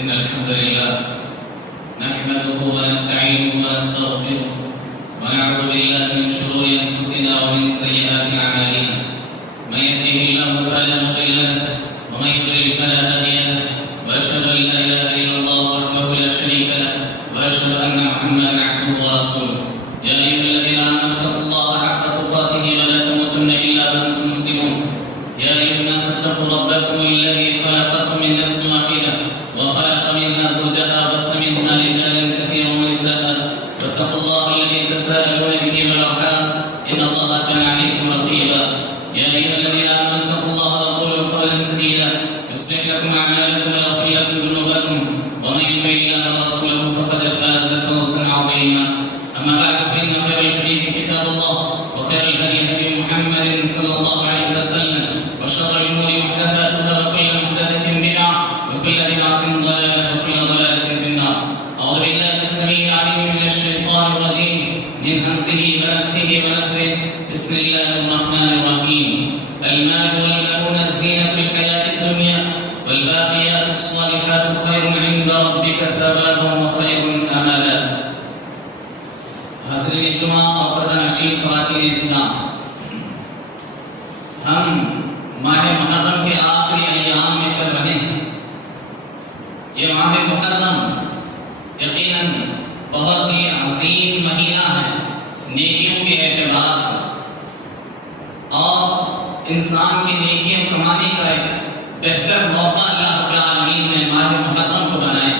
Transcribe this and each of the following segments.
إن الحمد لله نحمده ونستعينه ونستغفره ونعوذ بالله من شرور أنفسنا ومن سيئات أعمالنا من يهده الله فلا مضل له ومن يضلل فلا هادي له وأشهد أن لا إله إلا الله وحده لا شريك له وأشهد أن محمدا عبده ورسوله يا أيها الذين آمنوا اتقوا الله حق تقاته ولا تموتن إلا وأنتم مسلمون يا أيها الناس اتقوا ربكم الذي خلقكم من نفس واحدة وخلق منها زوجها وبث منها رجالا كثيرا ونساء واتقوا الله الذي تساءلون به والأرحام إن الله كان عليكم رقيبا يا أيها الذين آمنوا اتقوا الله وقولوا قولا سديدا يصلح لكم أعمالكم ويغفر لكم ذنوبكم ومن يطع الله ورسوله فقد فاز فوزا عظيما أما بعد فإن خير الحديث كتاب الله وخير الهدي هدي محمد صلى الله عليه وسلم وشر الأمور محدثاتها وكل محدثة بدعة وكل بدعة ضلالة وكل ضلالة في النار أعوذ بالله السميع العليم من الشيطان الرجيم من همزه ونفخه ونفثه بسم الله الرحمن الرحيم المال والبنون زينة الحياة الدنيا والباقيات الصالحات خير عند ربك ثوابا وخير أملا حاضرین جمعہ اور پردہ نشین خواتین اسلام، ہم ماہ محرم کے آخری ایام میں چل رہے ہیں۔ یہ ماہ محرم یقیناً بہت ہی عظیم مہینہ ہے نیکیوں کے اعتبار سے، اور انسان کی نیکیاں کمانے کا ایک بہتر موقع اللہ رب العالمین نے ماہ محرم کو بنایا۔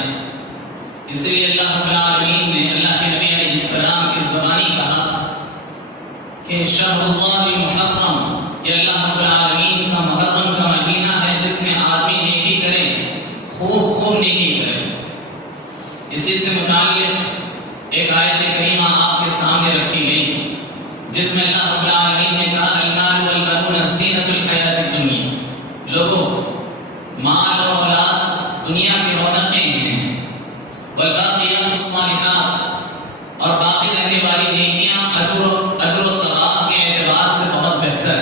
اس لیے اللہ رب العالمین نے اللہ کے نبی علیہ السلام کی زبانی کہا کہ شہر اللہ المحرم، یہ اللہ رب العالمین کا محرم کا مہینہ ہے جس میں آدمی نیکی کرے، خوب نیکی کرے۔ اسی سے متعلق ایک آیت کریمہ آپ کے سامنے رکھی گئی جس میں اللہ رب العالمین نے کہا المال والبنون زینۃ الحیاۃ الدنیا، لوگوں مال اور اولاد دنیا کی رونقیں ہیں، والباقیات الصالحات، اور باقی رہنے والی نیکیاں اجر و ثواب کے اعتبار سے بہت بہتر،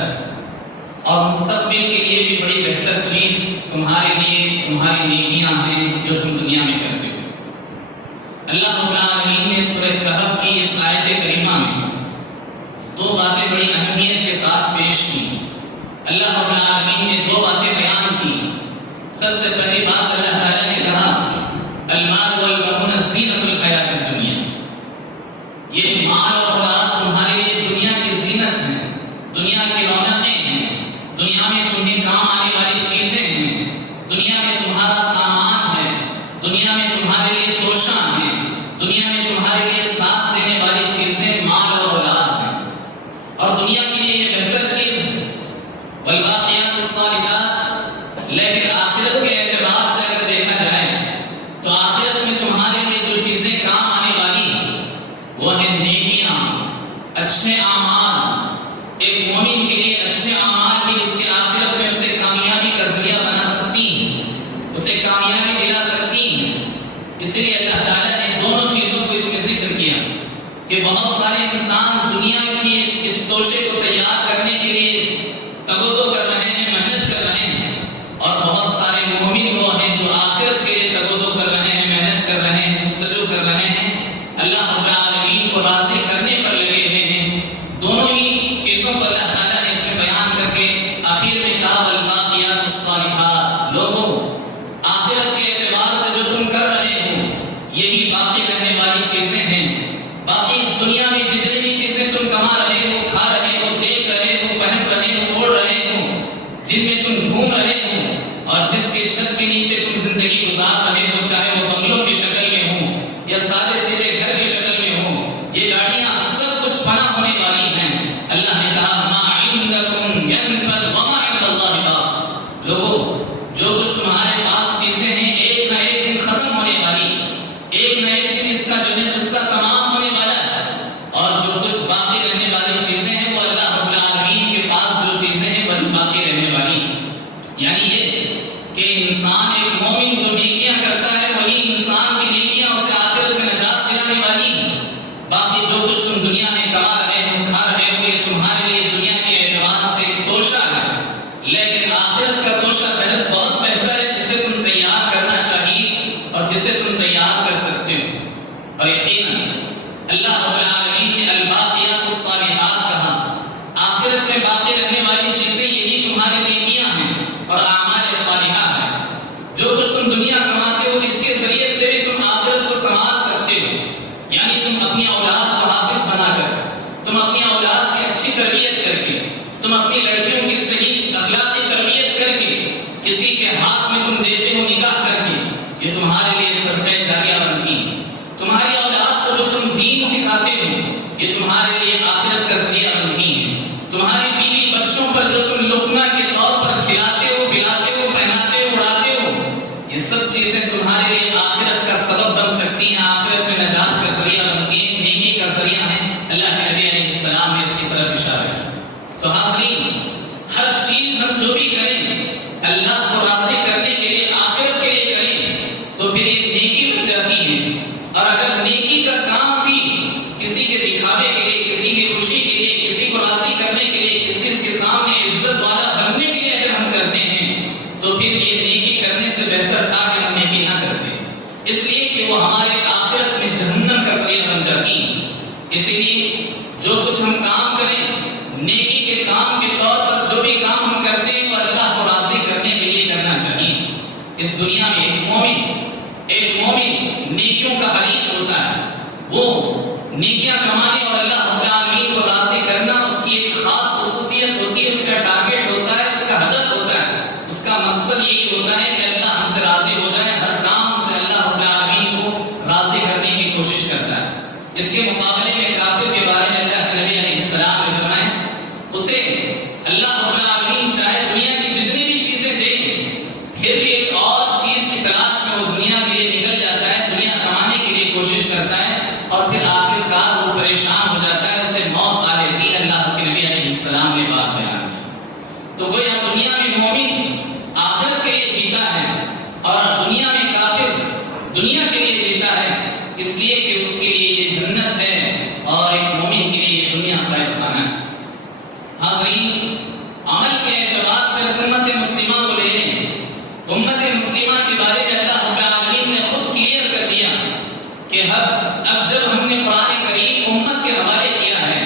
اور مستقبل کے لیے بھی بڑی بہتر چیز تمہارے لیے تمہاری نیکیاں ہیں جو تم دنیا میں کرتے ہو۔ اللہ رب العالمین نے سورۃ کہف کی اس آیت کریمہ میں دو باتیں بڑی اہمیت کے ساتھ پیش کی۔ اللہ رب العالمین نے دو باتیں بیان کی۔ سب سے پہلی بات اللہ تعالیٰ نے کہا المال والبنون زینۃ الحیاۃ الدنیا، یہ مال اور اولاد تمہارے لیے دنیا کی زینت ہے، دنیا کی رونقیں ہیں، دنیا میں تمہیں کام آنے والی چیزیں ہیں، دنیا میں تمہارا سامان ہے، دنیا میں تمہارے لیے توشہ ہے، دنیا میں تمہارے لیے ساتھ دینے والی چیزیں مال اور اولاد ہیں، اور دنیا کے لیے یہ بہتر چیز ہے۔ والباقیات الصالحات، لیکن آخرت کے اعتبار سے اگر دیکھا جائے تو آخرت میں تمہارے لیے جو چیزیں کام آنے والی وہ ہیں نیکیاں، اچھے اعمال۔ ایک مومن کے لیے اچھے اعمال کی اس کے آخرت میں اسے کامیابی کا ذریعہ بنا سکتی ہیں، اسے کامیابی دلا سکتی ہیں۔ اسی لیے اللہ تعالیٰ نے دونوں چیزوں کو اس میں ذکر کیا کہ بہت سارے انسان دنیا کی اس توشے کو تیار کرنے کے لیے تگودو کر رہے ہیں، محنت کر رہے ہیں، اور بہت سارے مومن وہ ہیں جو آخرت کے لیے تگودو کر رہے ہیں، محنت کر رہے ہیں، جستجو کر رہے ہیں، اللہ رب العالمین کو راضی کرنے پر لگے ہوئے ہیں۔ دونوں ہی چیزوں کو اللہ تعالیٰ نے اس میں بیان کر کے آخر میں کہا والباقیات الصالحات، لوگوں آخرت کے اعتبار سے جو تم کر رہے ہو یہی باقی رہنے والی چیزیں ہیں۔ باقی اس دنیا میں جتنی بھی چیزیں تم کما رہے ہو، کھا رہے ہو، دیکھ رہے ہو، پہن رہے ہو، اوڑھ رہے ہو، جن میں تم گھوم رہے ہو، اور جس کے چھت کے نیچے تم زندگی گزار رہے ہو، چاہے وہ بنگلوں کی شکل میں ہو یا سادے سیدھے گھر کی شکل میں ہو، یہ گاڑیاں سب کچھ فنا ہونے والی ہیں۔ اللہ نے کہا ما عندکم ینفد وما عند اللہ باق، لوگوں جو کچھ تمہارے پاس چیزیں ہیں ایک نہ ایک دن ختم ہونے والی، ایک نہ ایک دن اس کا جو ہے قصہ تمام ہونے والا ہے، اور جو کچھ باقی رہنے والی چیزیں ہیں وہ اللہ رب العالمین کے پاس جو چیزیں ہیں وہ باقی رہنے والی۔ یعنی یہ کہ انسان ایک مومن جو نیکیاں کرتا ہے وہی انسان کی نیکیاں اسے آخرت میں نجات دلانے والی ہیں۔ باقی جو کچھ تم دنیا میں کما رہے ہو، کھا رہے ہو، یہ تمہارے لیے دنیا کے اعتبار سے ایک توشہ ہے، لیکن آخرت کا توشہ بہت بہتر ہے جسے تم تیار کرنا چاہیے۔ میں باقی رہنے والی چیزیں یہی تمہاری نیکیاں ہیں اور اعمال صالحہ ہیں۔ جو کچھ تم دنیا کماتے ہو اس کے ذریعے سے بھی تم آخرت کو سنبھال سکتے ہو، یعنی تم اپنی اولاد کو حافظ بنا کر، تم اپنی اولاد کی اچھی تربیت کر کے، تم اپنی لڑکیوں کی صحیح اخلاقی تربیت کر کے، کسی کے ہاتھ میں تم دیتے ہو نکاح کر کے، یہ تمہارے لیے صدقہ جاریہ بنتی ہے۔ تمہاری اولاد کو جو تم دین سکھاتے ہو یہ تمہارے لیے آخرت کا ذریعہ بنتی ہے۔ تمہاری بیوی بچوں پر جو تم لقمہ کے طور پر کھلاتے ہو، پلاتے ہو، پہناتے ہو، اڑاتے ہو، یہ سب چیزیں تمہارے لیے آخرت کا سبب بن سکتی ہیں، آخرت میں نجات کا ذریعہ بنتی ہیں، نیکی کا ذریعہ ہے۔ اللہ کے نبی علیہ السلام نے اس کی طرف اشارہ کیا۔ تو حاضرین، ہر چیز ہم جو بھی کریں اللہ کو راضی کرنے کے لیے، آخرت کے لیے کریں تو پھر یہ نیکی بن جاتی ہے۔ اور اگر نیکی کا کام بھی کسی کے دکھاوے کے لیے، کسی کی خوشی کے لیے، کسی کو راضی کرنے کے لیے، کسی کے سامنے عزت والا بننے کے لیے اگر ہم کرتے ہیں تو پھر یہ نیکی کرنے سے بہتر تھا کہ ہم نیکی نہ کرتے، اس لیے کہ وہ ہمارے آخرت میں جہنم کا ذریعہ بن جاتی ہے۔ اسی لیے جو کچھ ہم کام کریں، نیکی کے کام کے طور پر جو بھی کام ہم کرتے ہیں وہ اللہ کو راضی کرنے کے لیے کرنا چاہیے۔ اس دنیا میں ایک مومن نیکیوں کا حریص ہوتا ہے، وہ نیکیاں کمانے اور اللہ رب العالمین کو راضی کرنا اس کی ایک خاص خصوصیت ہوتی ہے، اس کا ٹارگیٹ ہوتا ہے، اس کا ہدف ہوتا ہے، اس کا مقصد یہی ہوتا ہے کہ اللہ ہم سے راضی ہو جائے، ہر کام سے اللہ رب العالمین کو راضی کرنے کی کوشش کرتا ہے۔ اس کے مقابلے میں کافر کے بارے میں اللہ کے نبی علیہ السلام نے فرمایا، اسے اللہ رب العالمین چاہے دنیا کی جتنی بھی چیزیں دے پھر بھی ایک اور چیز کی تلاش میں وہ دنیا کے لیے نکل جاتا ہے، دنیا کمانے کے لیے کوشش کرتا ہے اور پھر آخر کار وہ پریشان ہو جاتا ہے، اسے موت آ لیتی ہے۔ اللہ کے نبی علیہ السلام نے بات بیان کی۔ تو گویا دنیا میں مومن آخرت کے لیے جیتا ہے اور دنیا میں کافر دنیا کے لیے جیتا ہے، اس لیے کہ اس کے لیے یہ جنت ہے اور ایک مومن کے لیے یہ دنیا قید خانہ ہے۔ حاضرین، عمل کے اعتبار سے امت مسلمہ کو لے لیں، امت مسلمہ کے بارے میں اللہ رب العالمین نے خود کلیئر کر دیا کہ اب جب ہم نے قرآن کریم امت کے حوالے کیا ہے،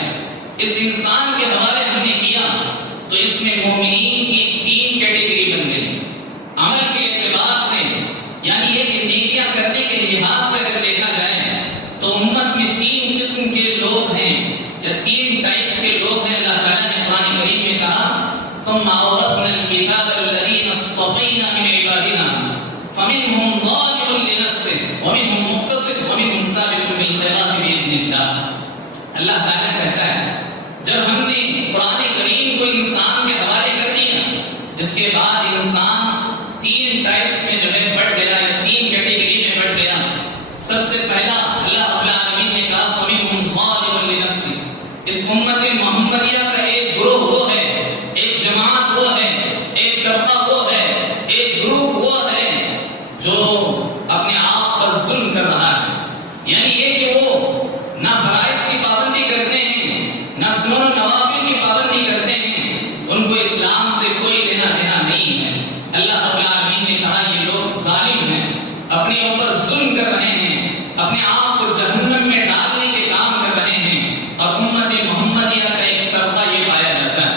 اس انسان کے حوالے ہم نے کیا، تو اس میں مومنین کی 3 کیٹیگری بن گئی۔ عمل کے اعتبار سے یعنی یہ کہ نیکیاں کرنے کے لحاظ سے اگر دیکھا جائے تو امت میں 3 قسم کے لوگ ہیں یا 3 ٹائپس کے لوگ ہیں۔ اللہ تعالیٰ نے قرآن کریم میں کہا ثم أورثنا الكتاب الذين اصطفينا من عبادنا فمنهم ظالم لنفسه ومنهم مقتصد ومنهم سابق بالخيرات بإذن الله۔ اللہ تعالیٰ کہتا ہے جب ہم نے قرآن کریم کو انسان کے حوالے کر دیا، اس کے بعد انسان 3 ٹائپس میں جو ہے بٹ گیا، 3 کیٹیگری میں بٹ گیا۔ سب سے پہلا اللہ رب العالمین نے کہا فمنهم ظالم لنفسه، اس امت محمدیہ کا ایک گروہ وہ ہے، ایک جماعت وہ ہے، ایک طبقہ وہ ہے، ایک گروپ وہ ہے جو اپنے آپ پر ظلم کر رہا ہے، یعنی یہ کہ وہ نہ فرائض کی پابندی کرتے ہیں، نہ سنن و نوافل کی پابندی کرتے ہیں، ان کو اسلام سے کوئی لینا دینا نہیں ہے۔ اللہ رب العالمین نے کہا یہ لوگ ظالم ہیں، اپنے اوپر ظلم کر رہے ہیں، اپنے آپ کو جہنم میں ڈالنے کے کام کر رہے ہیں، اور امت محمدیہ کا ایک طبقہ یہ پایا جاتا ہے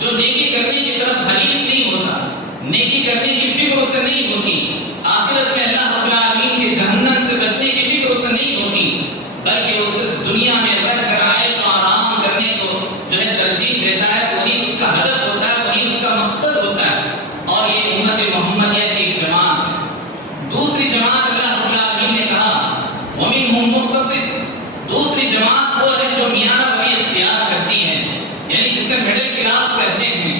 جو نیکی کرنے کی طرف حریص نہیں ہوتا، نیکی کرنے کی فکر اسے نہیں ہوتی، آخرت میں اللہ رب العالمین کے جہنم سے بچنے کی فکر اسے نہیں ہوتی، بلکہ وہ صرف دنیا میں رہ کر عیش و آرام کرنے کو جو ہے ترجیح دیتا ہے، وہی اس کا ہدف ہوتا ہے، وہی اس کا مقصد ہوتا ہے، اور یہ امت محمدیہ کی ایک جماعت ہے۔ دوسری جماعت اللہ رب العالمین نے کہا وَمِنْهُمْ مُقْتَصِدٌ، دوسری جماعت وہ ہے جو میانہ روی اختیار کرتی ہے، یعنی جسے مڈل کلاس کہتے ہیں۔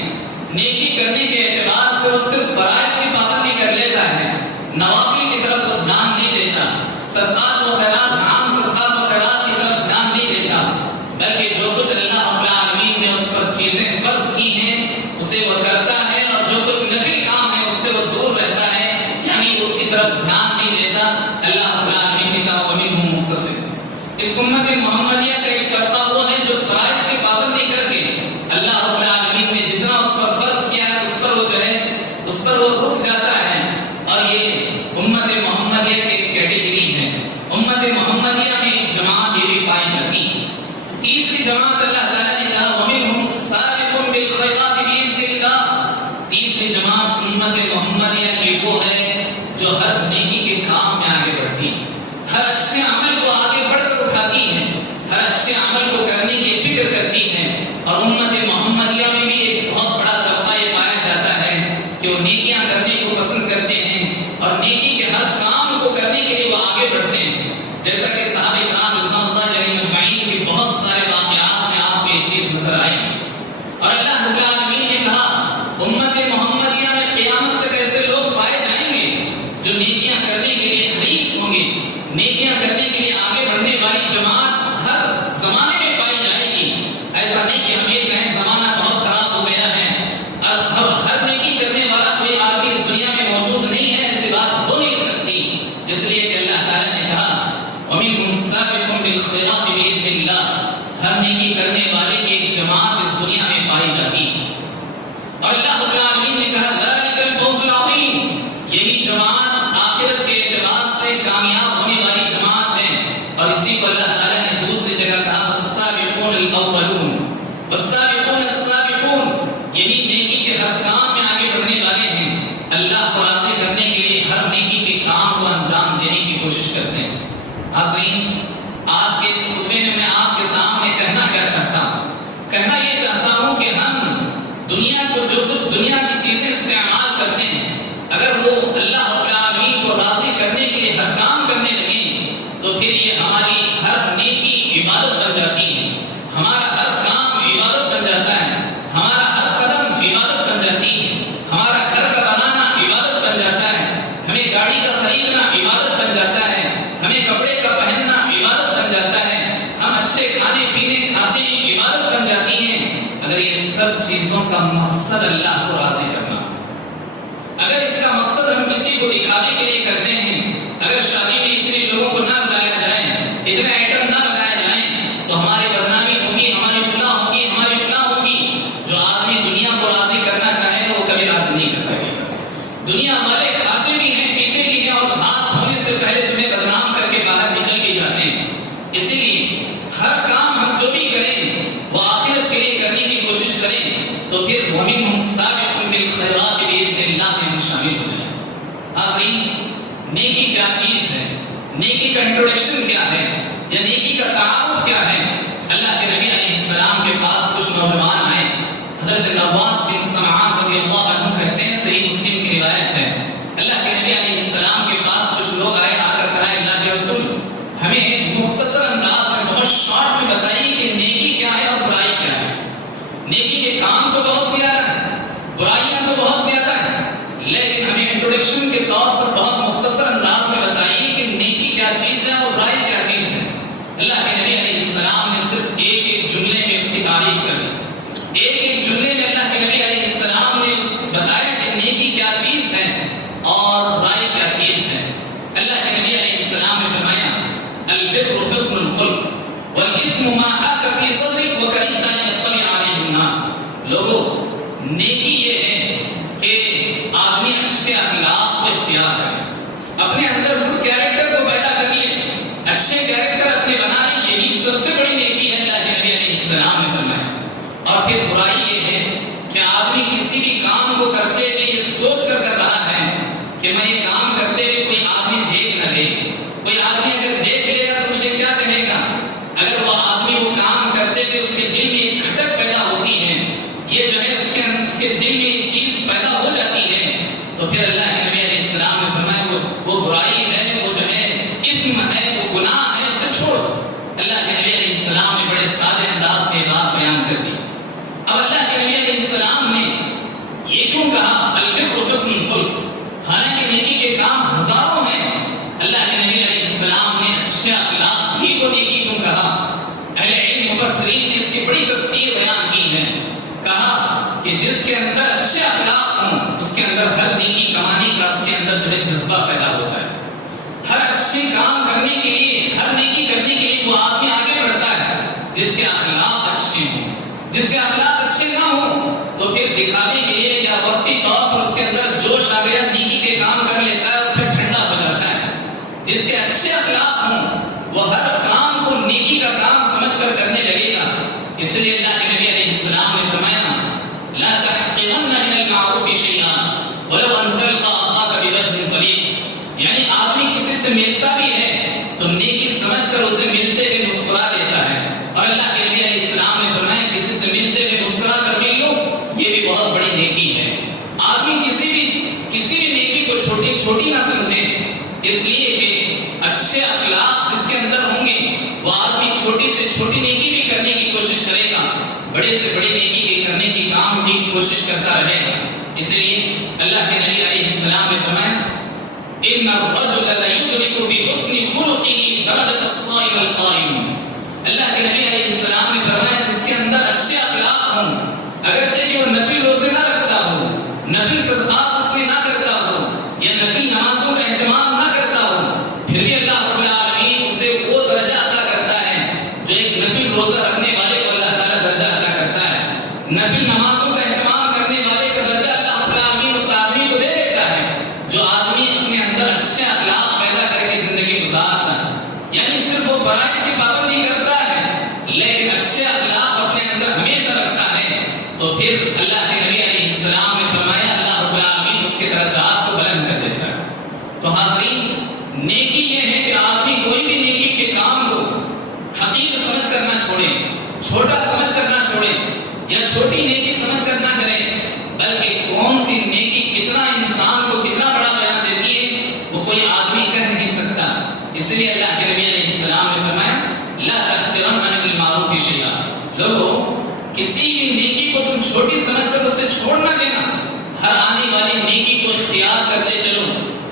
نیکی کرنے کے اعتبار سے وہ صرف فرائض کی پابندی کر لیتا ہے، نوافل کی طرف وہ دھیان نہیں دیتا، صدقات و خیرات، عام صدقات و خیرات کی طرف دھیان نہیں دیتا، بلکہ جو کچھ اللہ رب العالمین نے اس پر چیزیں فرض کی ہیں اسے وہ کرتا ہے، اور جو کچھ نفل کام ہے اس سے وہ دور رہتا ہے، یعنی اس کی طرف دھیان نہیں دیتا۔ اللہ رب العالمین نے کہا وَمِنْهُمْ مُقْتَصِدٌ، اس امت محمدیہ کا ایک طبقہ وہ ہے جو فرائض کی پابندی کر کے اللہ رب العالمین نے جتنا اس پر فرض کیا ہے اس پر وہ جو ہے اس پر وہ سب چیزوں کا مقصد اللہ کو راضی کرنا. اگر اس کا مقصد ہم کسی کو دکھانے کے لیے کرتے ہیں، اگر شادی میں اتنے لوگوں کو نہ بلایا جائے، اتنے آئٹم نہ بنائے جائیں، تو ہماری بدنامی ہوگی، ہماری فلاح ہوگی، ہماری فلاح ہوگی. جو آدمی دنیا کو راضی کرنا چاہے گا وہ کبھی راضی نہیں کر سکے گا. دنیا والے کھاتے بھی ہیں، پیتے بھی ہیں، اور ہاتھ دھونے سے پہلے تمہیں بدنام کر کے باہر نکل کے جاتے ہیں. اسی لیے ہر کام ہم جو بھی کریں وہ آخرت کے لیے کرنے کی کوشش کریں، تو پھر وَمِنْهُمْ سَابِقٌ بِالْخَيْرَاتِ بِإِذْنِ اللَّهِ میں شامل ہو جائیں. حاضرین، نیکی کیا چیز ہے؟ نیکی کا انٹروڈکشن کیا ہے؟ یا نیکی کا تعارف کیا ہے؟ اللہ کے نبی علیہ السلام کے پاس کچھ نوجوان آئے. حضرت نواس بن سمعان رضی اللہ عنہ کہتے ہیں، صحیح مسلم کی روایت ہے، اللہ کے نبی علیہ السلام کے پاس کچھ لوگ آئے، آ کر کہا اللہ کے رسول ہمیں مختصر انداز میں بہت شارٹ میں بتائیے کہ نیکی کیا ہے اور برائی کیا ہے. نیکی کے کام تو بہت زیادہ ہیں، برائیاں تو بہت زیادہ ہیں، لیکن ہمیں انٹروڈکشن کے طور پر بہت مختصر انداز میں بتائیے کہ نیکی کیا چیز ہے اور برائی کیا چیز ہے. اللہ کے نبی علیہ السلام نے صرف ایک جملے میں اس کی تعریف کر دی. ایک جملے میں اللہ کے نبی علیہ السلام نے بتایا کہ نیکی کیا چیز ہے اور برائی کیا چیز ہے. اللہ کے نبی علیہ السلام نے فرمایا البر حسن الخلق والاثم ما حاك في صدرك وكرهت ان يطلع عليه الناس. لوگوں، نیکی یہ ہے کہ آدمی اچھے اخلاق کو اختیار کرے، اپنے اندر گڈ کیریکٹر کو پیدا کر لے، اچھے کیریکٹر اپنے بنا لے. یہی سب سے بڑی نیکی ہے، اللہ کے نبی علیہ السلام نے فرمایا. اور پھر برائی یہ ہے کہ آدمی کسی بھی کام کو کرتے ہوئے یہ سوچ کر کر رہا ہے کہ میں یہ کام کرتے ہوئے کوئی آدمی دیکھ نہ لے، کوئی آدمی اگر دیکھ لے گا تو مجھے کیا کہے گا. اگر وہ آدمی وہ کام کرتے ہوئے اس کے دل میں ایک کھٹک پیدا ہوتی ہے، یہ جو ہے اس کے دل میں ایک چیز پیدا ہو جاتی ہے، تو پھر اللہ کے نبی علیہ السلام نے فرمایا وہ برائی ہے، وہ جو ہے اثم ہے، وہ گناہ ہے، اسے چھوڑو. اللہ کے نبی علیہ السلام نے بڑے سادے انداز میں بات بیان کر دی. اب اللہ کے نبی علیہ السلام نے یہ کیوں کہا البر حسن الخلق؟ حالانکہ نیکی کے کام ہزاروں ہیں، اللہ کے نبی علیہ السلام نے اچھے اخلاق ہی کو نیکی کیوں کہا؟ اہل علم مفسرین نے اس کی بڑی تفسیر بیان کی ہے. کہا کہ جس کے اندر اچھے اخلاق ہوں اس کے اندر ہر نیکی کمانے کا اس کے اندر جو ہے جذبہ پیدا ہوتا ہے. ہر اچھے کام کرنے کے لیے، ہر نیکی کرنے کے لیے وہ آدمی آگے بڑھتا ہے. جس کے اخلاق اچھے ہوں، جس کے اخلاق اچھے نہ ہوں تو پھر دکھانے کے لیے یا وقتی طور پر اس کے اندر جوش آ گیا، نیکی کے کام کر لیتا ہے اور پھر ٹھنڈا ہو جاتا ہے. جس کے اچھے اخلاق ہوں وہ ہر کام کو نیکی کا کام سمجھ کر کرنے لگے گا. اس لیے اللہ کے نبی علیہ السلام نے فرمایا لا تحقرن من المعروف شيئا ولو ان تلقى اخاك بوجه طليق. یعنی آدمی کسی سے ملتا بھی ہے تو نیکی سمجھ کر اسے ملتے ہوئے مسکرا دیتا ہے. اور اللہ کے نبی علیہ السلام نے فرمایا کسی سے ملتے ہوئے مسکرا کر مل لو، یہ بھی بہت بڑی نیکی ہے. آدمی کسی بھی نیکی کو چھوٹی نہ سمجھے، اس لیے کہ اچھے اخلاق جس کے اندر ہوں گے وہ آدمی چھوٹی سے چھوٹی نیکی بھی کرنے کی کوشش کرے گا، بڑے سے بڑی نیکی کے کرنے کی کام کی کوشش کرتا رہے گا. اس لیے اللہ کے نبی علیہ السلام نے فرمایا ان الرجل ليدرك بحسن خلقه درجة الصائم القائم. اللہ کے نبی علیہ السلام نے فرمایا جس کے اندر اچھے اخلاق ہوں، اگرچہ کہ وہ نفل روزے نہ رکھتا ہو، نفل صدقات اس نے نہ کرتا ہو، یا نفل نمازوں کا اہتمام نہ کرتا ہو، پھر بھی اللہ رب العالمین اسے وہ درجہ عطا کرتا ہے جو ایک نفل روزہ رکھنے والے کو اللہ تعالیٰ درجہ عطا کرتا ہے. نفل نمازوں کا اہتمام کرنے والے کا درجہ اللہ رب العالمین اس آدمی کو دے دیتا ہے جو آدمی اپنے اندر اچھے اخلاق پیدا کر کے زندگی گزارتا ہے. یعنی صرف وہ فرائض کی پابندی کرتا ہے لیکن اچھے اخلاق اپنے اندر ہمیشہ رکھتا ہے، تو پھر اللہ کے نبی علیہ السلام نے فرمایا اللہ رب العالمین اس کے درجات کو بلند کر دیتا ہے. تو حاضرین، نیکی یہ ہے کہ آدمی کوئی بھی نیکی کے کام کو حقیر سمجھ کر نہ چھوڑے، چھوٹا سمجھ کر نہ چھوڑے، یا چھوٹی نیکی سمجھ کر نہ کرے، بلکہ کون سی نیکی کتنا انسان کو کتنا بڑا بنا دیتی ہے وہ کوئی آدمی کہہ نہیں سکتا. اس لیے اللہ کے نبی علیہ السلام نے فرمایا لا تحقرن من المعروف شيئا. لوگوں، کسی بھی نیکی کو تم چھوٹی سمجھ کر اسے چھوڑ نہ دینا. ہر آنے والی نیکی کو اختیار کرتے چلو،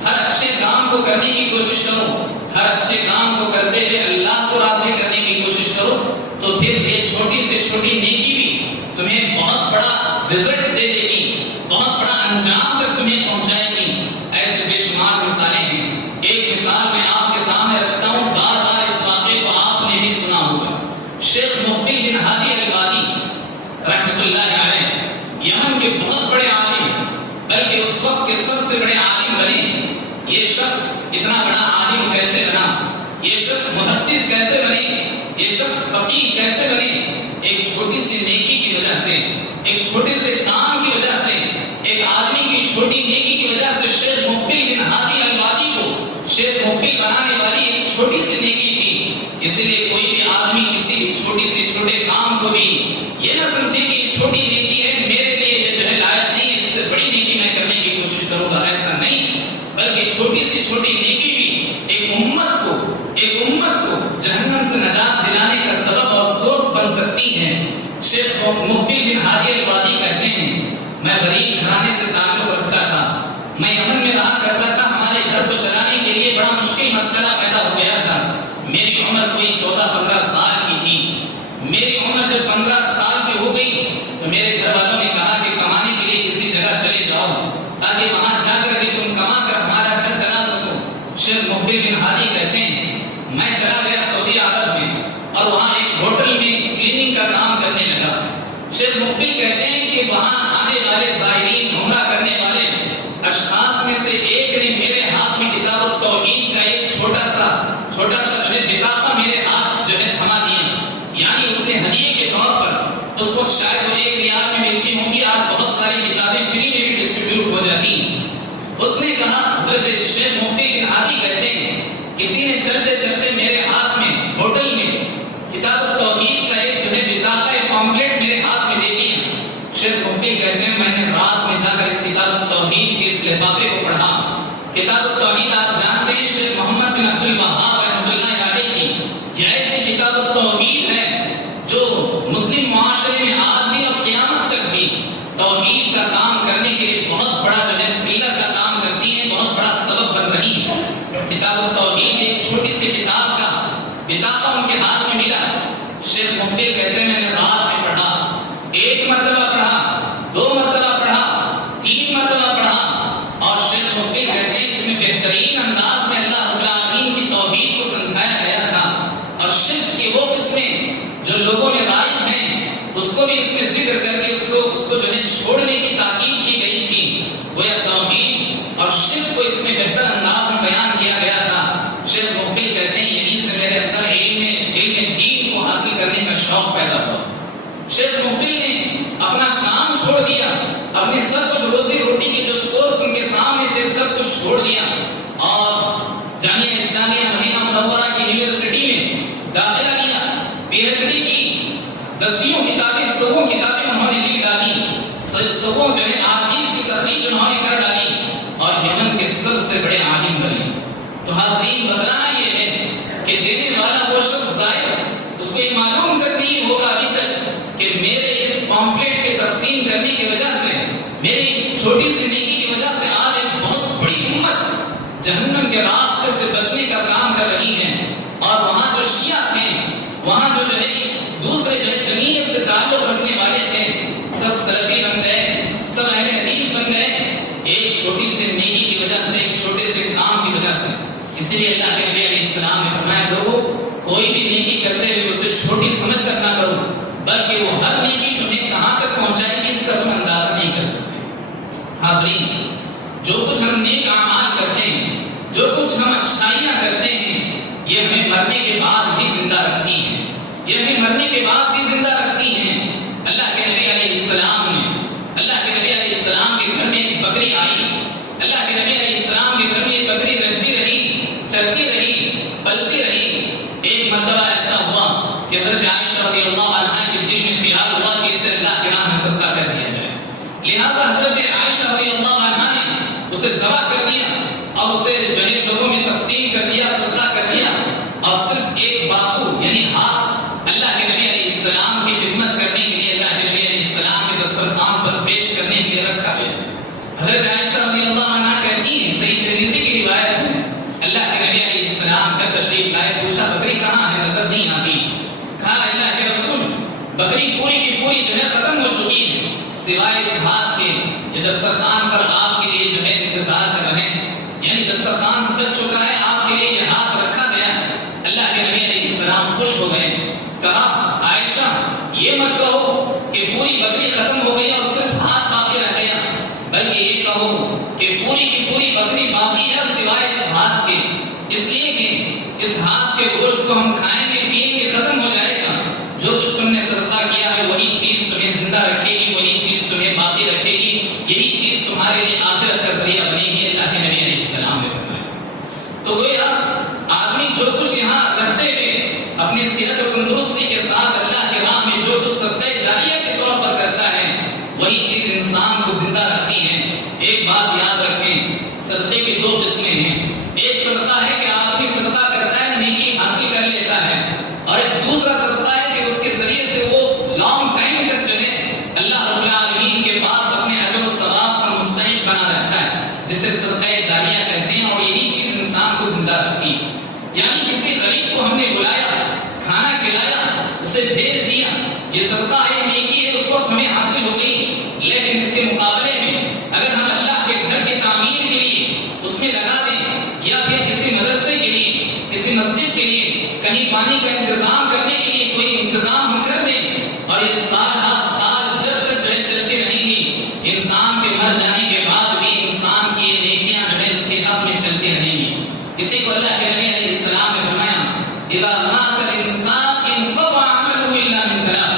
ہر اچھے کام کو کرنے کی کوشش کرو، ہر اچھے کام کو کرتے ہوئے اللہ کو راضی کرنے کی کوشش کرو، تو پھر یہ چھوٹی سے چھوٹی نیکی بھی تمہیں بہت بہت بڑا رزلٹ دے دے گی، بہت بڑا انجام تک تمہیں پہنچائے گی۔ ایسے بے شمار مثالیں ہیں۔ ایک مثال میں آپ کے سامنے رکھتا ہوں، بار بار اس واقعے کو آپ نے بھی سنا ہوگا۔ شیخ مقبل بن ہادی الوادی رحمۃ اللہ علیہ یمن کے بہت بڑے عالم، بلکہ اس وقت کے سب سے بڑے عالم بنے۔ یہ شخص اتنا بڑا عالم کیسے بنا؟ یہ شخص محدث کیسے بنے؟ یہ شخص فقیہ کیسے بنے؟ ایک چھوٹی سی نیکی کی وجہ سے، ایک چھوٹے سے کام کی وجہ سے، ایک آدمی کی چھوٹی نیکی کی وجہ سے شیخ مقبل بن ہادی الوادی کو شیخ مقبل بنانے والی ایک چھوٹی سی نیکی تھی۔ اسی لیے کوئی بھی آدمی کسی بھی چھوٹی سے چھوٹے کام کو بھی یہ نہ سمجھے کہ یہ چھوٹی نیکی ہے، میرے لیے یہ جو ہے لائق نہیں، اس سے بڑی نیکی میں کرنے کی کوشش کروں گا، ایسا نہیں، بلکہ چھوٹی سے چھوٹی نیکی بھی ایک امت کو جہنم سے نجات دلانے کا سبب اور سورس بن سکتی ہے۔ شیخ مقبل بن ہادی الوادی کہتے ہیں، میں غریب گھرانے سے تعلق رکھتا تھا، میں یمن میں رہا کرتا تھا، ہمارے گھر کو چلانے کے لیے بڑا مشکل مسئلہ پیدا ہو گیا تھا۔ میری عمر کوئی 14-15 سال کی تھی۔ میری عمر جب 15 سال کی ہو گئی تو میرے گھر والوں نے کہا کہ کمانے کے لیے کسی جگہ چلے جاؤ تاکہ وہاں جا کر کے تم کما کر ہمارا گھر چلا سکو۔ شیخ مقبل بن ہادی کہتے ہیں، میں چلا گیا سعودی عرب میں اور وہاں ایک ہوٹل میں کلیننگ کا کام کرنے لگا۔ شیخ مقبل کہتے ہیں کہ وہاں آنے والے زائرین، عمرہ کرنے والے اشخاص میں سے ایک نے میرے ہاتھ میں کتاب التوحید کا ایک چھوٹا سا جو ہے بطاقہ میرے ہاتھ جو ہے تھما دیا، یعنی اس نے ہدیے کے طور پر، اس وقت شاید وہ 1 ریال میں ملتی ہوں گی، آج بہت ساری کتابیں فری میں بھی ڈسٹریبیوٹ ہو جاتی ہیں۔ اس نے کہا، حضرت شیخ مقبل بن ہادی کہتے ہیں، کسی نے چلتے چلتے میرے ہاتھ میں ہوٹل میں کتاب التوحید کا ایک جو ہے بطاقہ، ایک پامفلیٹ میرے ہاتھ میں دے دیا۔ شیخ مقبل کہتے ہیں، میں نے رات میں جا کر اس کتاب التوحید کے اس لفافے کو پڑھا۔ کتاب التوحید آپ جانتے ہیں شیخ محمد بن عبد الوہاب رحمۃ اللہ علیہ کی یہ ایسی کتاب التوحید ہے جو مسلم معاشرے میں آج بھی اور قیامت تک بھی توحید کا کام کرنے کے لیے بہت بڑا جو ہے پلر کا کام کرتی ہے، بہت بڑا سبب بن رہی ہے۔ کتاب التوحید ایک چھوٹی سی کتاب کا بطاقہ ان کے ہاتھ میں ملا۔ شیخ مقبل کہتے ہیں، میں نے رات میں پڑھا، 1 مرتبہ پڑھا، 2 مرتبہ پڑھا، 3 مرتبہ پڑھا، اور شیخ مقبل کہتے ہیں اس میں بہترین انداز میں اللہ رب العالمین کی توحید کو سمجھایا گیا تھا، اور شرک کی وہ قسمیں جو لوگوں میں رائج ہیں اس کو بھی اس میں ذکر کر کے اس کو جو ہے چھوڑنے کی تاکید کی گئی تھی۔ گویا توحید اور شرک کو اس میں بہتر انداز میں بیان کیا گیا تھا۔ شیخ مقبل کہتے ہیں، یہیں سے میرے اندر علم دین کو حاصل کرنے کا شوق پیدا ہوا۔ شیخ مقبل نے اپنا کام چھوڑ دیا، اپنے سب کچھ روزی روٹی کے جو سورس ان کے سامنے تھے سب کچھ چھوڑ دیا، اور جامعہ اسلامیہ مدینہ منورہ کی یونیورسٹی میں داخلہ لیا، پی ایچ ڈی کی، دسیوں کتابیں، سووں کتابیں انہوں نے لکھ ڈالی، سووں جو ہے احادیث کی تخریج انہوں نے کر ڈالی، اور یمن کے سب سے بڑے عالم بنے۔ تو حاضرین، بتلانا یہ ہے کہ دینے والا وہ شخص ظاہر اس کو یہ معلوم تک نہیں ہوگا ابھی تک کہ میرے اس پامفلیٹ کے تقسیم کرنے کی وجہ سے، میری اس چھوٹی سی نیکی کی وجہ سے آج ایک بہت بڑی امت جہنم کے راستے سے بچنے کا کام کر رہی ہے۔ اور وہاں جو شیعہ تھے، وہاں جو ہے دوسرے جو ہے جمعیت سے تعلق رکھنے والے تھے، سب سلفی بن گئے، سب اہل حدیث بن گئے، ایک چھوٹی سی نیکی کی وجہ سے، ایک چھوٹے سے کام کی وجہ سے۔ اسی لیے اللہ کے نبی علیہ السلام نے فرمایا، لوگوں کوئی بھی نیکی کرتے ہوئے اسے چھوٹی سمجھ کر نہ کرو، بلکہ وہ ہر نیکی تمہیں کہاں تک پہنچائے گی اس کا تم اندازہ نہیں کر سکتے۔ حاضرین، جو کچھ ہم نیک اعمال کرتے ہیں، جو کچھ ہم اچھائیاں کرتے ہیں، یہ ہمیں مرنے کے بعد بھی زندہ رکھتی ہیں، یہ ہمیں مرنے کے بعد بھی زندہ رکھتی ہیں۔ اللہ کے نبی علیہ السلام کے گھر میں ایک بکری آئی، اللہ کے نبی علیہ السلام کے گھر میں ایک بکری رہتی رہی، چلتی رہی، پلتی رہی۔ ایک مرتبہ ایسا ہوا کہ حضرت عائشہ رضی اللہ عنہا کے دل میں خیال ہوا کہ اسے اللہ کے راہ میں صدقہ کر دیا جائے، لہذا حضرت عائشہ رضی اللہ عنہا نے اسے ذبح کر دیا اور اسے جنے لوگوں میں تقسیم کر دیا، صدقہ کر دیا، اور صرف ایک بازو یعنی ہاتھ اللہ کے نبی علیہ السلام کی خدمت کرنے کے لیے، اللہ کے نبی علیہ السلام کے دسترخوان پر پیش کرنے کے لیے رکھا گیا۔ حضرت عائشہ رضی اللہ عنہا کہتی ہیں، صحیح ترمذی کی روایت ہے، اللہ کے نبی علیہ السلام کا تشریف لائے، پوچھا بکری کہاں ہے، نظر نہیں آتی۔ کہا اللہ کے رسول، بکری پوری کی پوری جو ہے ختم ہو چکی ہے، سوائے اس ہاتھ کے یہ دسترخوان پر آپ کے لیے جو ہے انتظار کر رہے ہیں. یعنی دسترخوان سج چکا ہے, آپ کے لیے یہ ہاتھ رکھا گیا. اللہ کے نبی علیہ السلام خوش ہو گئے. کہا عائشہ یہ مت کہو کہ پوری بکری ختم ہو گئی اور صرف ہاتھ باقی رہ گیا, بلکہ یہ کہو کہ پوری کی پوری بکری باقی ہے سوائے اس ہاتھ کے, اس لیے کہ اس ہاتھ کے گوشت کو ہم کھائیں گے پیئیں گے ختم ہو جائے گا. جو کچھ تم نے صدقہ کیا ہے وہی چیز تمہیں زندہ رکھے گی, وہی چیز تمہیں باقی رکھے گی, یہی چیز تمہارے لیے آخرت کا ذریعہ بنے گی. اللہ کے نبی علیہ السلام نے فرمایا. تو گویا آدمی جو کچھ یہاں رہتے ہوئے اپنی صحت و تندرستی کے ساتھ اللہ کے راہ میں جو کچھ صدقہ جاریہ کے طور پر کرتا ہے وہی چیز انسان کو زندہ رکھتی ہے. ایک بات یاد رکھیں, صدقے کی دو قسمیں ہیں. ایک صدقہ ہے کہ آدمی صدقہ کرتا ہے نیکی حاصل کر لیتا ہے, اور ایک دوسرا صدقہ ہے کہ اس کے ذریعے سے وہ لانگ ٹائم تک جو ہے اللہ رب العالمین کے پاس اپنے اجر و ثواب کا مستحق بنا رہتا ہے, جسے صدقہ جاریہ کہتے ہیں. اور یہی چیز انسان کو زندہ رکھتی ہے. یعنی کسی غریب کو ہم نے بلایا, کھانا کھلایا, اسے بھیج دیا, یہ صدقہ ہے, نیکی ہے, اس وقت ہمیں حاصل ہو گئی. لیکن اس کے مقابلے میں اگر ہم اللہ کے گھر کے تعمیر کے لیے اس میں لگا دیں, یا پھر کسی مدرسے کے لیے, کسی مسجد کے لیے, کہیں پانی کا انتظام کرنے کے لیے کوئی انتظام ہم کر دیں, اور یہ سال ہر سال جب تک جو ہے چلتی رہیں گی, انسان کے مر جانے کے بعد بھی انسان کی یہ نیکیاں جو ہے اس کے حق میں چلتی رہیں گی. اسی کو اللہ کے نبی علیہ السلام نے فرمایا اذا مات الانسان انقطع عمله الا من ثلاث.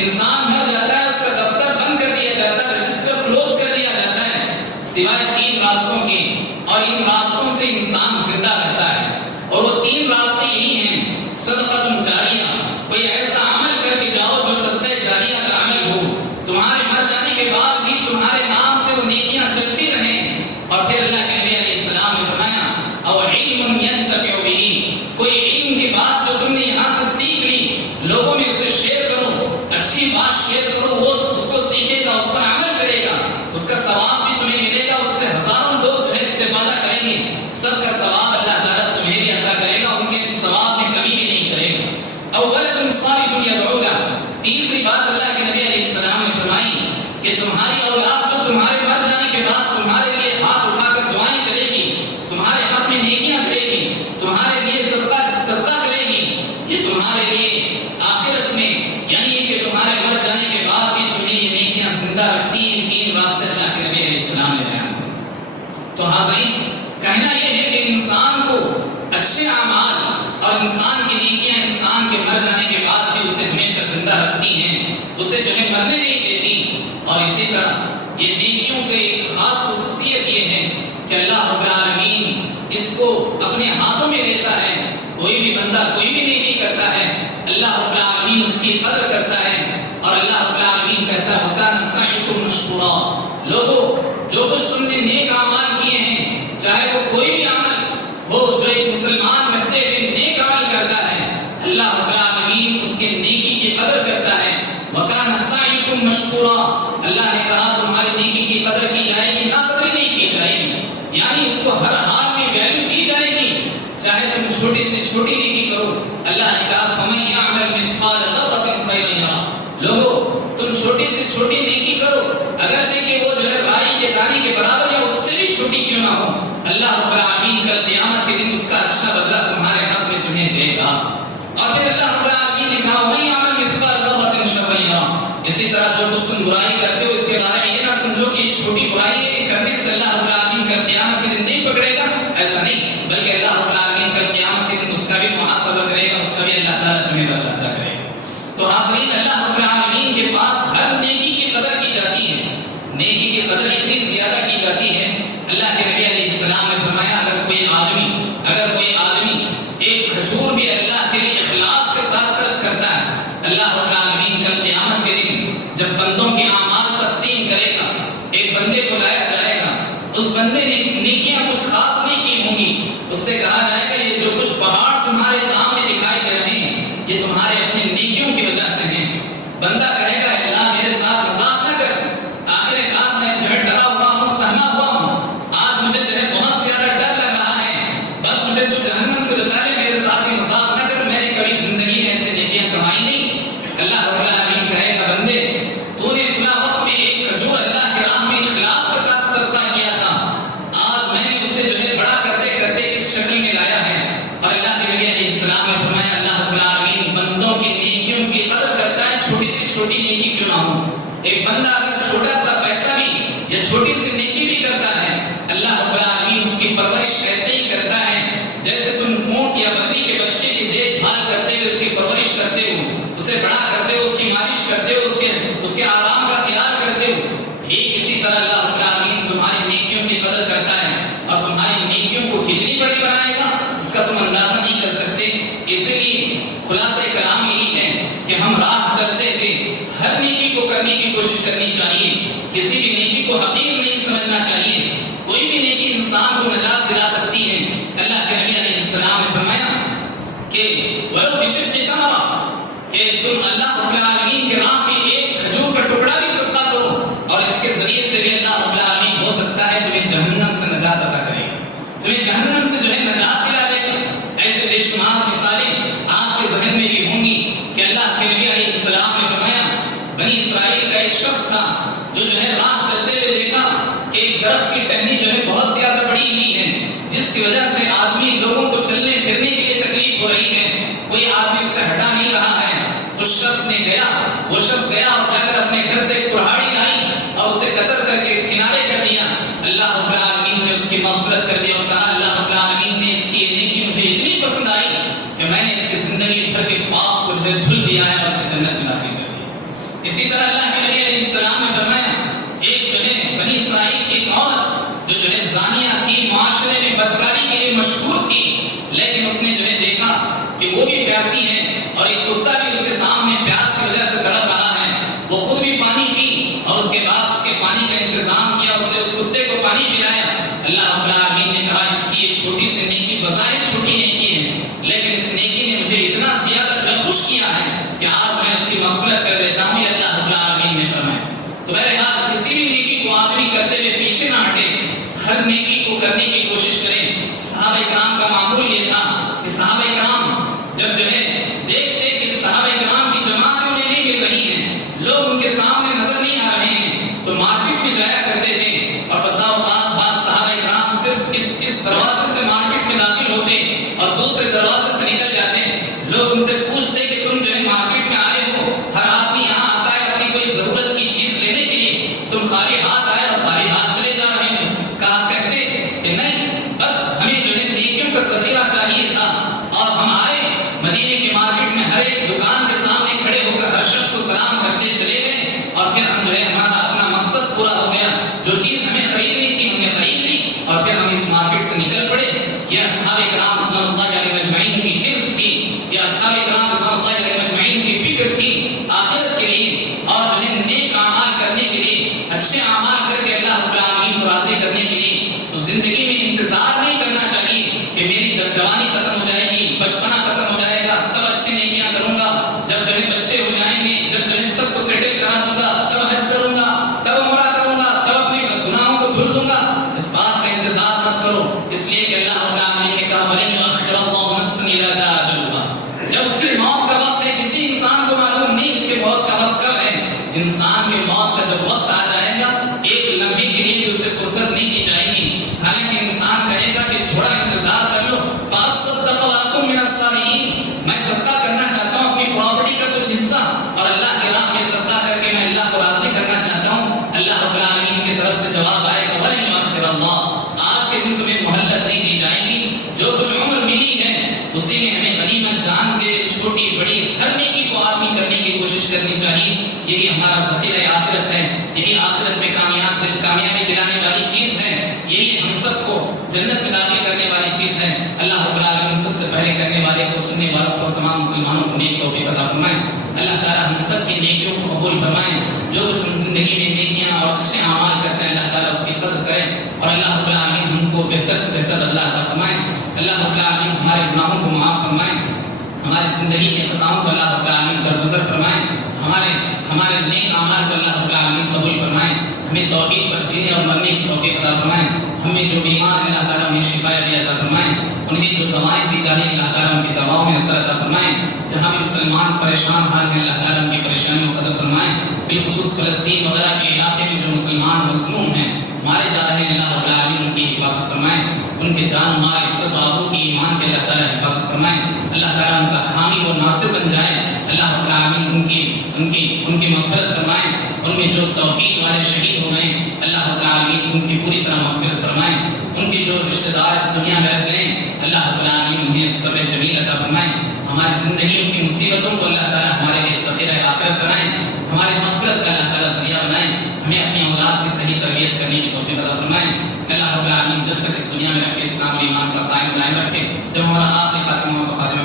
انسان مر جاتا ہے, اس کا دفتر بند کر دیا جاتا ہے, رجسٹر کلوز کر دیا جاتا ہے, سوائے 3 راستوں کے, اور ان راستوں سے انسان زندہ رہتا ہے. اور وہ 3 راستے یہی ہیں, صدقۃ جاریہ, کوئی ایسا عمل کر کے جاؤ جو صدقہ جاریہ کا عمل ہو, تمہارے مر جانے کے بعد بھی تمہارے نام سے وہ نیکیاں چلتی رہیں. اور پھر اللہ کے نبی علیہ السلام نے فرمایا او علم ينتفع به, کوئی علم کی بات جو تم نے یہاں سے سیکھ لی, لوگوں میں اسے شیئر کرو, اچھی بات شیئر کرو, وہ اس کو سیکھے گا, اس پر عمل کرے گا, اس کا ثواب بھی تمہیں ملے گا, اس سے ہزاروں لوگ جو ہے استفادہ کریں گے, سب کا ثواب اللہ تعالیٰ تمہیں بھی عطا کرے گا, ان کے ثواب میں کمی بھی نہیں کرے گا. او ولد صالح يدعو له, تیسری بات اللہ کے نبی علیہ السلام نے فرمائی کہ تمہاری اولاد جو تمہارے مر جانے کے بعد تمہارے لیے ہاتھ اٹھا کر دعائیں کرے گی, تمہارے حق میں نیکیاں کرے گی, تمہارے لیے صدقہ کرے گی, یہ تمہارے لیے آخرت میں, یعنی یہ کہ تمہارے مر جانے کے بعد بھی تمہیں یہ نیکیاں زندہ رکھتی ہیں. 3 واسطے اللہ کے نبی علیہ السلام نے بیان کیے. تو حاضرین, کہنا یہ ہے کہ انسان کو اچھے اعمال اور انسان کی نیکیاں انسان کے مر جانے کے بعد بھی اسے ہمیشہ زندہ رکھتی ہیں, اسے جو ہے مرنے نہیں دیتی. اور اسی طرح یہ نیکیوں کی ایک خاص خصوصیت یہ ہے کہ اللہ رب العالمین اس کو اپنے ہاتھوں میں لیتا ہے. کوئی بھی بندہ کوئی بھی نیکی کرتا ہے, اللہ رب العالمین اس کی قدر کرتا ہے, اور اللہ رب العالمین کہتا ہے وَكَانَ سَعْيُكُمْ مَشْكُورًا. لوگوں جو کچھ تم نے نیک اعمال کیے ہیں, چاہے وہ کوئی بھی عمل ہو جو ایک مسلمان رہتے ہوئے نیک عمل کرتا ہے, اللہ رب العالمین اس کے نیکی کی قدر کرتا ہے. وَكَانَ سَعْيُكُمْ مَشْكُورًا. اللہ نے کہا تمہاری نیکی کی قدر کی جائے گی, نہ قدر نہیں کی جائے گی, یعنی اس کو ہر حال میں ویلیو دی جائے گی, چاہے تم چھوٹی سے چھوٹی نیکی کرو. اللہ نے کہا فَمَن يَعْمَلْ مِثْقَالَ ذَرَّةٍ خَيْرًا يَرَهُ. لوگوں تم چھوٹی سے چھوٹی نیکی کرو, اگرچہ کہ وہ جو ہے رائی کے دانے کے برابر یا اس سے بھی چھوٹی کیوں نہ ہو, اللہ رب العالمین کل قیامت کے دن اس کا اچھا بدلہ تمہارے حق میں تمہیں دے گا. اور پھر اللہ رب العالمین نے کہا وَمَن يَعْمَلْ مِثْقَالَ ذَرَّةٍ شَرًّا يَرَهُ. اسی طرح جو کچھ تم برائی کرتے ہو اس کے بارے میں یہ نہ سمجھو کہ یہ چھوٹی برائی ہے, کرنے سے اللہ رب العالمین کل قیامت کے دن نہیں پکڑے گا, ایسا نہیں, بلکہ اللہ رب العالمین کل قیامت کے دن اس کا بھی محاسبہ کرے گا, اس کا بھی اللہ تعالیٰ تمہیں بتاتا کرے گا. تو حاضرین, اللہ رب العالمین کے پاس ہر نیکی کی قدر کی جاتی ہے, نیکی کی قدر اتنی زیادہ کی جاتی ہے. اللہ کے نبی علیہ السلام نے فرمایا اگر کوئی آدمی ایک کھجور بھی اللہ کے لیے اخلاص کے ساتھ خرچ کرتا ہے, اللہ رب العالمین کل قیامت کے دن جب بندوں کے اعمال تقسیم کرے گا, ایک بندے کو لایا جائے گا, اس بندے نے نیکیاں کچھ خاص نہیں کی ہوں گی, اس سے کہا جائے گا یہ جو کچھ پہاڑ تمہارے سامنے دکھائی دے رہے ہیں یہ تمہارے اپنے نیکیوں کی وجہ سے ہیں. بندہ کہے گا اللہ میرے ساتھ مذاق نہ کر, آخر کار میں ٹھیک اسی طرح اللہ رب العالمین تمہاری نیکیوں کی قدر کرتا ہے اور تمہاری نیکیوں کو کتنی بڑی بنائے گا اس کا تم اندازہ نہیں کر سکتے۔ اسی لیے خلاصہ کلام یہی ہے کہ ہم راہ چلتے ہوئے ہر نیکی کو کرنے کی کوشش کرنی چاہیے، کسی بھی نیکی کو حقیر نہیں سمجھنا چاہیے۔ کوئی بھی نیکی انسان کو نجات دلا سکتی ہے۔ اللہ کے نبی علیہ السلام نے فرمایا کہ وَلَوْ بِشِقِّ تَمْرَةٍ، کہ تم اللہ رب العالمین کے راہ میں ایک کھجور کا ٹکڑا بھی صدقہ کرو اور اس کے ذریعے سے بھی اللہ رب العالمین ہو سکتا ہے تمہیں جہنم سے نجات عطا کرے گا، تمہیں جہنم سے جو ہے نجات دلا دے گا۔ ایسے بے شمار مثالیں آپ کے ذہن میں بھی ہوں گی کہ اللہ کے نبی علیہ السلام نے فرمایا بنی اسرائیل کا ایک شخص تھا جو ہے راہ چلتے ہوئے دیکھا کہ ایک درخت کی ٹہنی جو ہے بہت زیادہ بڑی ہوئی ہے، جس کی وجہ سے آدمی لوگوں کو چلنے پھرنے کے لیے تکلیف ہو رہی ہے، کوئی آدمی اسے ہٹا نہیں رہا ہے۔ اس شخص نے وہ شخص گیا اور جا کر اپنے گھر سے ایک کڑھاڑی لائی اور اسے قطر کر کے کنارے کر دیا۔ اللہ رب العالمین نے اس کی مغفرت کر دی اور کہا اللہ رب العالمین نے اس کی یہ نیکی مجھے اتنی پسند آئی کہ میں نے اس کی زندگی بھر کے پاپ کو جو ہے دھل دیا ہے اور اسے جنت میں داخل کر دیا۔ اسی طرح اللہ کے نبی علیہ السلام نے فرمایا ایک جو ہے بنی اسرائیل کی ایک عورت جو ہے زانیہ تھی، معاشرے میں بدکاری کے لیے مشہور تھی، لیکن اس نے جو ہے دیکھا کہ وہ بھی پیاسی ہے اور ایک کتا بھی اس کے سامنے پیاس کی وجہ سے تڑپ رہا ہے، وہ خود بھی پانی پی اور اس کے بعد اس کے پانی کا انتظام کیا، اسے اس کتے کو پانی پلایا۔ اللہ رب العالمین نے کہا اس کی یہ چھوٹی سی نیکی بظاہر چھوٹی نیکی ہے، لیکن اس نیکی نے مجھے اتنا زیادہ جو خوش کیا ہے کہ آج میں اس کی مغفرت کر دیتا ہوں، یہ اللہ رب العالمین نے فرمایا۔ تو بہرحال کسی بھی نیکی کو آدمی کرتے ہوئے پیچھے نہ ہٹے، ہر نیکی کو کرنے کی کوشش کریں۔ صحابہ کرام کا معمول یہ تھا کہ صحابہ کرام جب جو ہے دیکھتے کہ صحابہ کرام کی جماعتیں انہیں نہیں مل رہی ہیں، لوگ ان کے سامنے نظر نہیں آ رہے ہیں، تو مارکیٹ میں جایا کرتے تھے اور بسا اوقات بعض صحابہ کرام صرف اس دروازے سے مارکیٹ میں داخل ہوتے اور دوسرے دروازے سے نکل جاتے۔ لوگ ان سے پوچھتے کہ تم جو ہے مارکیٹ میں آئے ہو، ہر آدمی یہاں آتا ہے اپنی کوئی ضرورت کی چیز لینے کے لیے، تم خالی ہاتھ آئے اور خالی ہاتھ چلے جا رہے ہو۔ کہتے کہ نہیں، بس ہمیں جو ہے نیکیوں کا ذخیرہ چاہیے تھا اور ہم آئے مدینے کی مارکیٹ میں ہر ایک دکان کے سامنے کھڑے ہو کر ہر شخص کو سلام کرتے چلے گئے اور پھر ہم جو ہے ہمارا اپنا مقصد پورا ہو گیا، جو چیز ہمیں خریدنی تھی ہم نے خرید لی اور پھر ہم اس مارکیٹ سے نکل پڑے۔ یہ اصحاب کرام رضوان اللہ علیہ مجمعین کی حرص تھی، یہ اصحاب کرام رضوان اللہ علیہ مجمعین کی فکر تھی آخرت کے لیے اور جو ہے نیک اعمال کرنے کے لیے، اچھے اعمال کر کے اللہ رب العالمین کو راضی کرنے کے لیے۔ تو زندگی میں انتظار نہیں کرنا چاہیے کہ میری جب جوانی ختم ہو جائے گی، بچپنا ختم ہو جائے گا، تب اچھی نیکیاں کروں گا، جب جو ہے بچے ہو جائیں گے، جب جو ہے سب کو سیٹل کرا دوں گا، تب حج کروں گا، تب عمرہ کروں گا، تب اپنے گناہوں کو دھل دوں گا۔ اس بات کا انتظار مت کرو، اس لیے کہ اللہ رب العالمین نے کہا وَلَن يُؤَخِّرَ اللَّهُ نَفْسًا إِذَا جَاءَ أَجَلُهَا۔ جب اس کی موت کا وقت ہے، کسی انسان کو معلوم نہیں اس کی موت کا وقت کب ہے۔ انسان کی موت کا جب وقت آ جائے گا، ایک لمحے کے لیے بھی اسے فرصت نہیں دی جائے گی، حالانکہ انسان کہے گا کہ تھوڑا انتظار کر لو، فَأَصَّدَّقَ وَأَكُن مِّنَ الصَّالِحِينَ، میں صدقہ کرنا چاہتا ہوں اپنی پراپرٹی کا کچھ حصہ اور اللہ کے راہ میں صدقہ کر کے میں اللہ کو راضی کرنا چاہتا ہوں۔ اللہ رب العالمین کی طرف سے جواب آئے گا وَلَن يُؤَخِّرَ اللَّهُ، آج کے دن تمہیں مہلت نہیں دی جائے گی، جو کچھ عمر ملی ہے اسی میں ہمیں غنیمت جان کے چھوٹی بڑی ہر نیکی کو آدمی کرنے کی کوشش کرنی چاہیے۔ یہی ہمارا ذخیرہ آخرت ہے، یہی آخرت میں کامیابی دلانے والی چیز ہے، یہی ہم سب کو جنت میں داخل کرنے والی چیز ہے۔ اللہ رب العالمین سب سے پہلے کرنے والے کو، سننے والوں کو، تمام مسلمانوں کو نیک توفیق عطا فرمائے۔ اللہ تعالیٰ ہم سب کی نیکیوں کو قبول فرمائے، جو کچھ ہم زندگی میں نیکیاں اور اچھے اعمال کرتے ہیں اللہ تعالیٰ اس کی قدر کرے اور اللہ رب العالمین ہم کو بہتر سے بہتر اللہ عطا فرمائے۔ اللہ رب العالمین ہمارے گناہوں کو معاف فرمائے، ہماری زندگی کے خطاؤں کو اللہ رب العالمین درگزر فرمائے، ہمارے نیک اعمال کو اللہ رب العالمین قبول فرمائے، ہمیں توحید پر جینے اور مرنے کی توفیق عطا فرمائے، ہمیں جو بیمار ہیں اللہ تعالیٰ انہیں شفا بھی عطا فرمائے، انہیں جو دوائیں دی جا رہی ہیں اللہ تعالیٰ ان کی دواؤں میں اثر عطا فرمائے، جہاں بھی مسلمان پریشان حال ہیں اللہ تعالیٰ ان کی پریشانیوں کو ختم فرمائے، بالخصوص فلسطین وغیرہ کے علاقے میں جو مسلمان مظلوم ہیں، مارے جا رہے ہیں، اللہ رب العالمین ان کی حفاظت فرمائے، ان کے جان مال عزت آبرو کی ایمان کے اللہ تعالیٰ حفاظت فرمائے، اللہ تعالیٰ ان کا حامی و ناصر بن جائے، اللہ رب العالمین ان کی مغفرت فرمائے، ان میں جو توحید والے شہید ہو گئے اللہ رب العالمین ان کی پوری طرح مغفرت فرمائے، ان کے جو رشتہ دار اس دنیا میں رہ گئے اللہ رب العالمین انہیں صبر جمیل عطا فرمائے، ہماری زندگیوں کی مصیبتوں کو اللہ تعالیٰ ہمارے لیے ذخیرہ آخرت بنائے، ہمارے مغفرت کا اللہ تعالیٰ ذریعہ بنائے، ہمیں اپنی اولاد کی صحیح تربیت کرنے کی توفیق عطا فرمائے. اللہ رب العالمین جب تک اس دنیا میں رکھے اسلام اور ایمان پر قائم و دائم رکھے. جب ہمارا آخری خاتمہ ہو تو خاتمہ